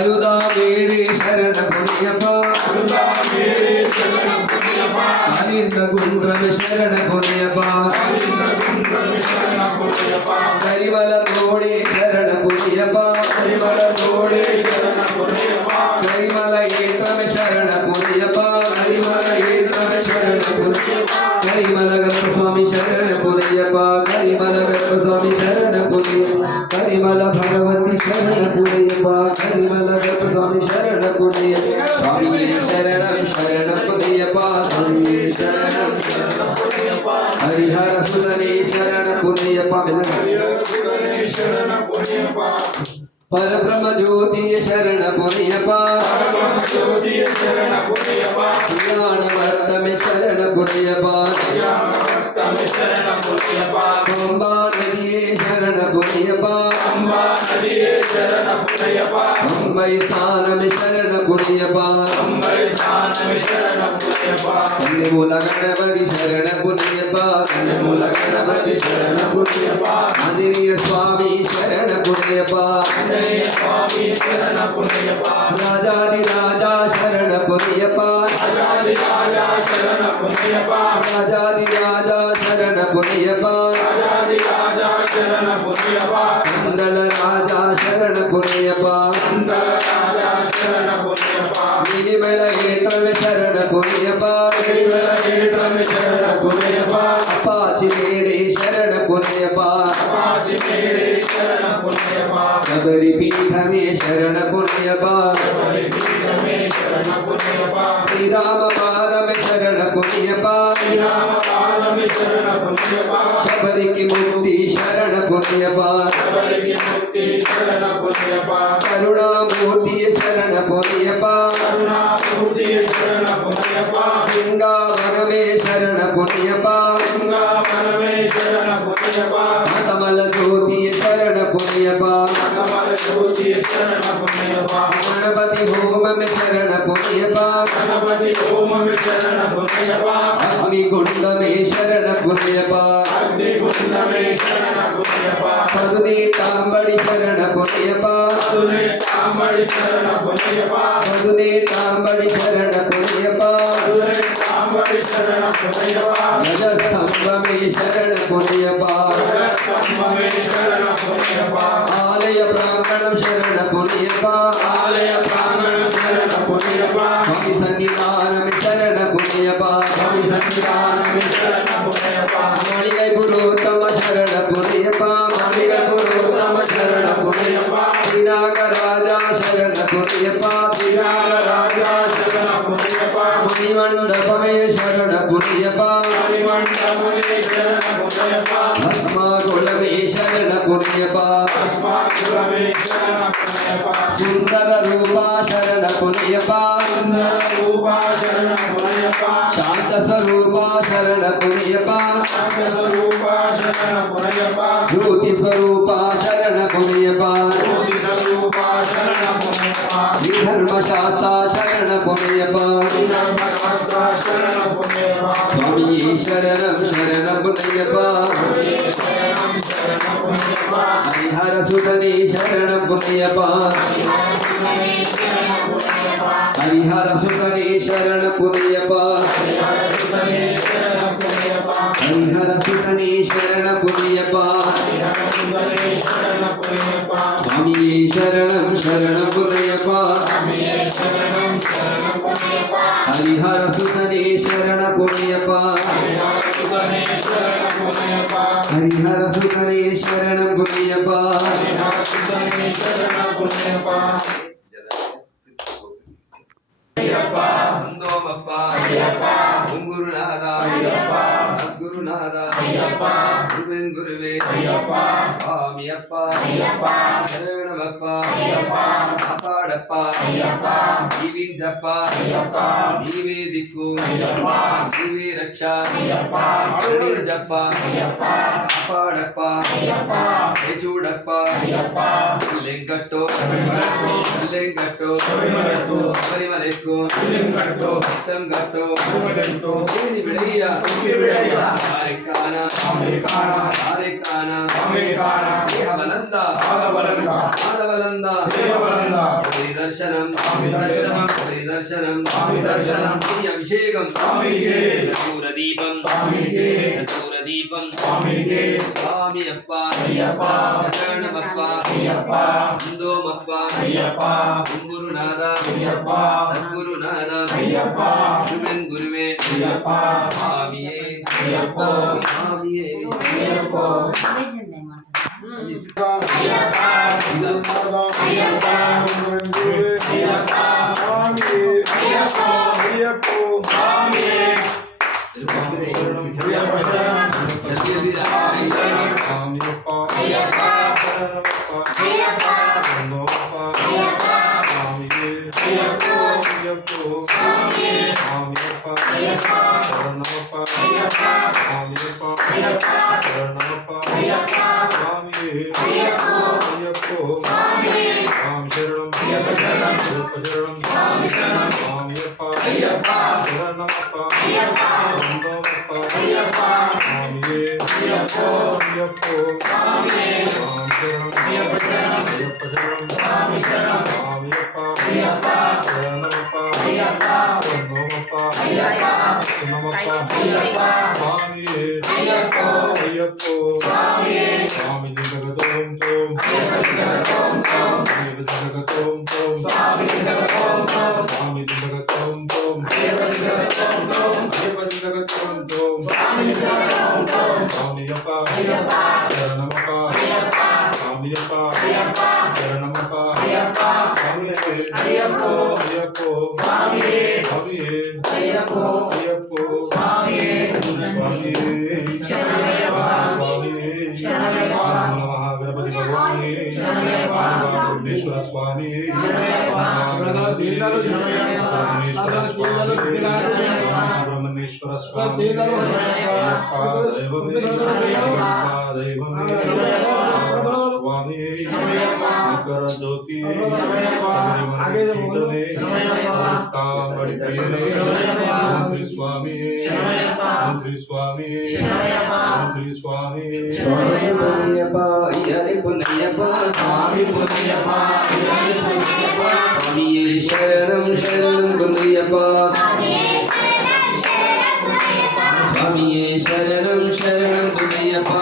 அழுதா வீடு சரண புரியப்பா அலிந்த குன்றம் சரண புரியப்பா கரிமல தோடே சரண புரியப்பா கரிமல ஏற்றம் சரண புரியப்பா கரிமல கர்ப்ப சுவாமி சரண புரியப்பா கரிமல கர்ப்ப சுவாமி சரண புரிய கரிமல பகவதி சரண புரியப்பா கரிமல கர்ப்ப சுவாமி சரண புரிய சுவாமியே சரணம் சரணம் புரியப்பா சுவாமியே சரணம் ஹரிஹர சுதனே சரண புரியப்பா परब्रह्म ज्योति शरण पुरियपा ज्ञानवर्तम शरण पुरियपा अंबा नदिये शरण पुरियपा अंबै स्थानम शरण पुरियपा कन्नमूल गणपति शरण पुरियपा कन्नमूल गणपति शरण पुरियपा आंजनेय स्वामी शरण पुरियपा राजादि राजा शरण पुरियपा राजादि राजा शरण पुरियपा मंडल राजा शरण पुरियपा गिरिमल ஏற்றம் शरण पुरियपा अपाची मेडे शरण पुरियपा शबरी पीठ में शरण पुरियपा श्री राम पाद में शरण पुरियपा शबरी की मुक्ति शरण पुरियपा करुणा मूर्ति शरण पुरियपा वृंदावन में शरण पुरियपा कमल ज्योति शरण पुरियपा गणपति होम में शरण पुरियपा अग्नि कुंड में शरण पुरियपा पदुनी तांबड़ी शरण पुरियपा पदुनी तांबड़ी शरण पुरियपा गजस्तंभ में शरण पुरियपा आलय प्रांगणम शरण पुरियपा स्वामी सन्निधानम शरण पुरियपा मालिकै पुरोत्तम शरण पुरियपा श्रीनाग राजा शरण पुरियपा मुनिमंडप में शरण पुरियपा भस्माकुल में शरण पुरियपा सुंदर रूपा शरण पुरियपा शांत स्वरूपा शरण पुरियपा ज्योति स्वरूपा शरण पुरियपा धर्मशास्ता शरण पुरियपा स्वामी शरणम शरणम पुरियपा हरिहर सुतने शरणम पुरियपा हरिहर सुतने शरण पुरियपा हरिहर सुतने शरण पुरियपा स्वामी शरणम शरणम पुरियपा हरिहर सुतने शरण पुरियपा हरिहर सुतने शरण पुरियपा सद्गुरुनाथा गुरुवे स्वामी शरणमप्प कापाडप्प जीविंचप्प नीवे दिक्कु नीवे रक्षा शरणिंचप्प कापाडप्प चूडप्प लेंगट्टो शबरिमलैक्कु रक्तं गट्टो विडैया देहबलंद దర్శనం స్వామి దర్శనం హరి దర్శనం స్వామి దర్శనం శ్రీ అభిషేకం స్వామికే కర్పూర దీపం స్వామికే కర్పూర దీపం స్వామికే స్వామి అప్ప అయ్యప్ప శరణమప్ప అయ్యప్ప నందోమప్ప అయ్యప్ప గురునాథ అయ్యప్ప సద్గురునాథ అయ్యప్ప గురువెన్ గురువే అయ్యప్ప స్వామియే అయ్యప్ప స్వామియే అయ్యప్ప సుబ్రహ్మణ్యేశ్వర స్వామి మకర జ్యోతి శ్రీ స్వామి శ్రీ స్వామి శ్రీ స్వామి స్వామి పుణ్యప్ప అయ్యని పుణ్యప్ప స్వామి పుణ్యప్ప అయ్యని పుణ్యప్ప స్వామియే శరణం శరణం పుణ్యప్ప స్వామియే శరణం శరణం పుణ్యప్ప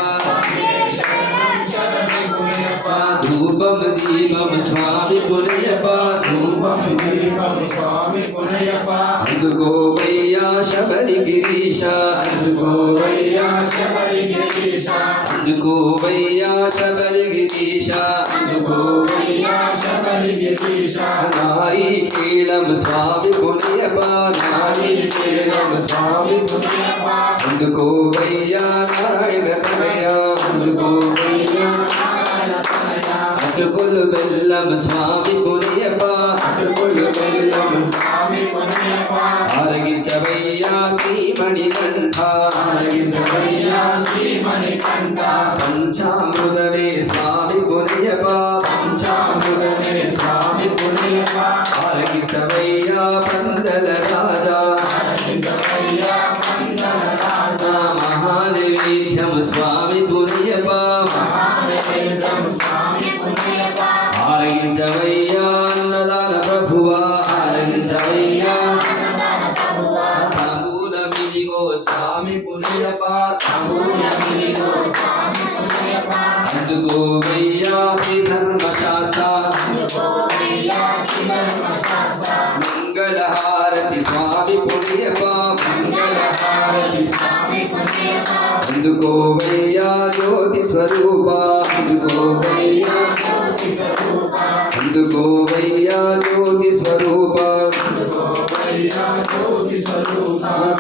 ధూపం దీపం స్వామి పుణ్యప్ప ధూపం దీపం స్వామి పునయప్ప అందుకోవయ్యా శబరి గిరీశ అందుకోవయ్యా శబరి గిరీశ అందుకోవయ్యా శబరి గిరీశ అందుకోవయ్యా శబరి గిరీశ నారీకేళం స్వామి పుణ్యప్ప నారీకేళం స్వామి పుణ్యప్ప అందుకోవయ్యా నారాయణ తనయ అందుకోవయ్యా అటుకులు బెల్లం స్వామి పుణ్యప్ప అటుకులు బెల్లం స్వామి పునయప్ప ఆరగించవయ్యా శ్రీమణి కంఠ ఆరగించవయ్యా శ్రీమణి కంఠ పంచామృతమే స్వామి పుణ్యప్ప పంచామృతమే స్వామి పుణ్యప్ప ఆరగించవయ్యా పందల రాజా మహానైవేద్యం స్వామి పుణ్యప్ప ఆరగించవయ్యా అన్నదాన ప్రభువా ఆరగించవయ్యా తాంబూలమిదిగో స్వామి పుణ్యప్ప తాంబూలమిదిగో స్వామి పుణ్యప్ప అందుకోవయ్యా శ్రీ ధర్మశాస్త్ర మంగళహారతి స్వామి పుణ్యప్ప మంగళహారతి స్వామి పుణ్యప్ప అందుకోవయ్యా జ్యోతి స్వరూప అందుకోవయ్యా అందుకోవయ్యా జ్యోతి స్వరూప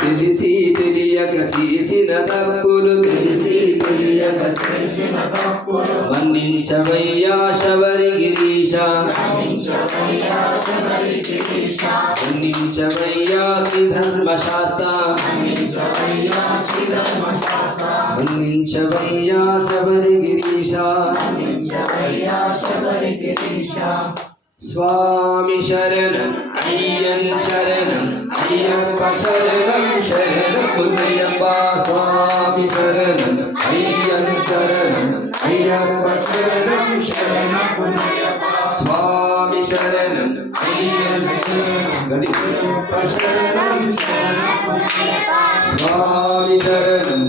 తెలిసి తెలియక చేసిన తప్పులు తెలిసి తెలియక చేసిన తప్పులు మన్నించవయ్యా శబరి గిరీశ శబరి గిరీశ మన్నించవయ్యా శ్రీ ధర్మశాస్త్ర మన్నించవయ్యా శబరి గిరీశ శబరి గిరీశ స్వామి శరణం అయ్యన్ శరణం అయ్యప్ప శరణం శరణం పుణ్యప్ప స్వామి శరణం అయ్యన్ శరణం అయ్యప్ప శరణం శరణం పుణ్యప్ప స్వామి శరణం గణప శరణం స్వామి శరణం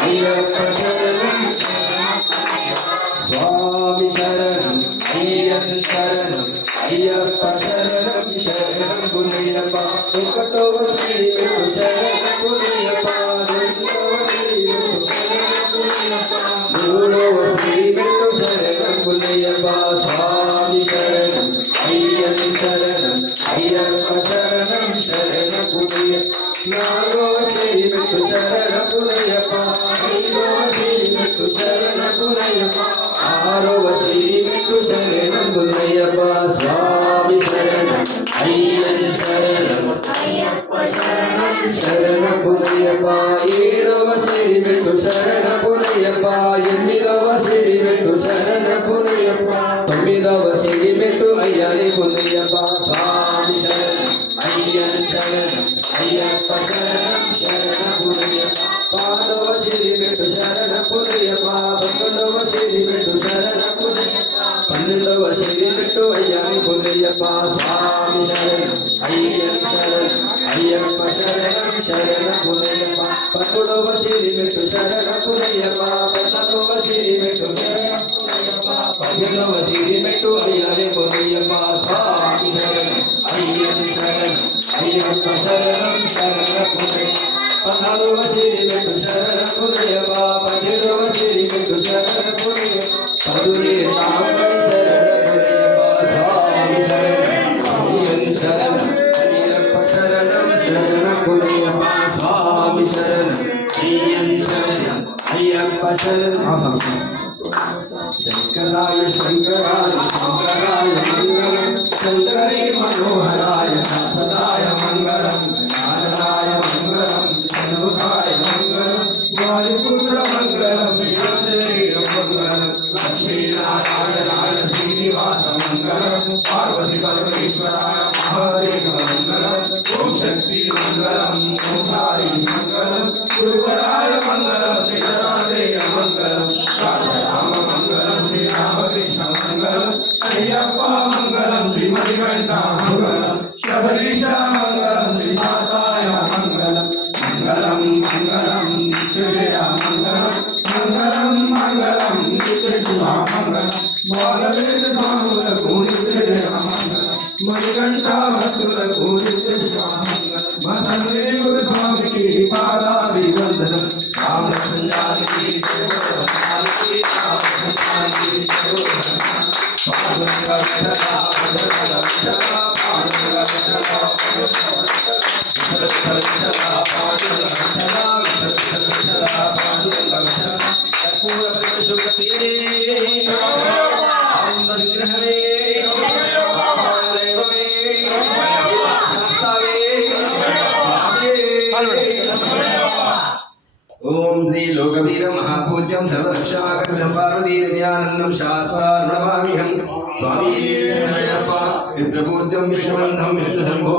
అయ్యప్ప శరణం స్వామి శరణం శరణం అయ్యప్ప శరణం శరణం గుణయ్యప్ప ఒకటవ శ్రీ శరణం గుణయ్యప్ప రెండవ శ్రీ శరణం గుణయ్యప్ప మూడవ శ్రీ శరణం గుణయ్యప్ప స్వామి శరణం శరణం అయ్యప్ప శరణం శరణం గుణయ్యప్ప నాలుగవ శ్రీ శరణం గుణయ్యప్ప ఐదవ శ్రీ శరణం గుణయ్యప్ప ఆరవ శ్రీ శరణం గుణయ్యప్ప స్వామి శరణం శరణం శరణం గుణయ్యప్ప ఏడవ శ్రీ శరణం గుణయ్యప్ప ఎనిమిదవ శ్రీ శరణం గుణయ్యప్ప తొమ్మిదవ శ్రీ అయ్యని గుణయ్యప్ప స్వామి శరణం శరణం అయ్యప్ప శరణం శరణం గుణయ్యప్ప పాదవ శ్రీ శరణం గుణయ్యప్ప పదకొండవ శ్రీ శరణం గుణయ్యప్ప పన్నెండవ శ్రీ అయ్యని గుణయ్యప్ప స్వామి శరణం శరణం అయ్యప్ప శరణం శరణం గుణయ్యప్ప పదమూడవ శ్రీ శరణం గుణయ్యప్ప పద్నాలుగవ శ్రీ శరణం గుణయ్యప్ప పదిహేనవ శ్రీ అయ్యని గుణయ్యప్ప స్వామి శరణం శరణం అయ్యప్ప శరణం శరణం గుణయ్యప్ప పదహారవ శ్రీ శరణం గుణయ్యప్ప పదిహేడవ శ్రీ శరణం గుణయ్యప్ప పదునే రామణి శరణం గుణయ్యప్ప స్వామి శరణం శరణం అయ్యప్ప శరణం శరణం గుణయ్యప్ప స్వామి శరణం శరణం అయ్యప్ప శరణం శంకరాయ శంకరాయ శంకరాయ మంగళం శంకరే మనోహరాయ సదాయ మంగళం నారాయ మంగళం షణ్ముఖాయ మంగళం వాయుపుత్ర మంగళం శ్రీరాజేయ మంగళం లక్ష్మీనారాయణాయ శ్రీనివాస మంగళం పార్వతి పరమేశ్వరాయ మహాదేవ మంగళం ఓం శక్తి మంగళం ఓం సాయి మంగళం గురువరాయ మంగళం శ్రీరాజేయ మంగళం రామ మంగళం శ్రీరామకృష్ణ మంగళం అయ్యప్ప మంగళం శ్రీమణికంఠ మంగళం శబరీశ మంగళం శ్రీశాసాయ మంగళం మంగళం మంగళం నిత్యజయ మంగళం మంగళం మంగళం నిత్యశివ మంగళం బాలవేద స్వాములకు నిత్యజయ మంగళం మణికంఠ భక్తులకు నిత్యశివ మంగళం మా సందేవుడు స్వామికి పాదాభివందనం రామచంద్రానికి విగ్రహమే దైవమే ఓం శ్రీ లోకవీర మహాపూజ్యం సర్వరక్షాకరం పార్వతీ నిత్యానందం శాస్త్రార్ణమామ్యహం స్వామి శరణయ్యప్ప విప్రపూజ్యం విశ్వబంధం విష్ణుశంభో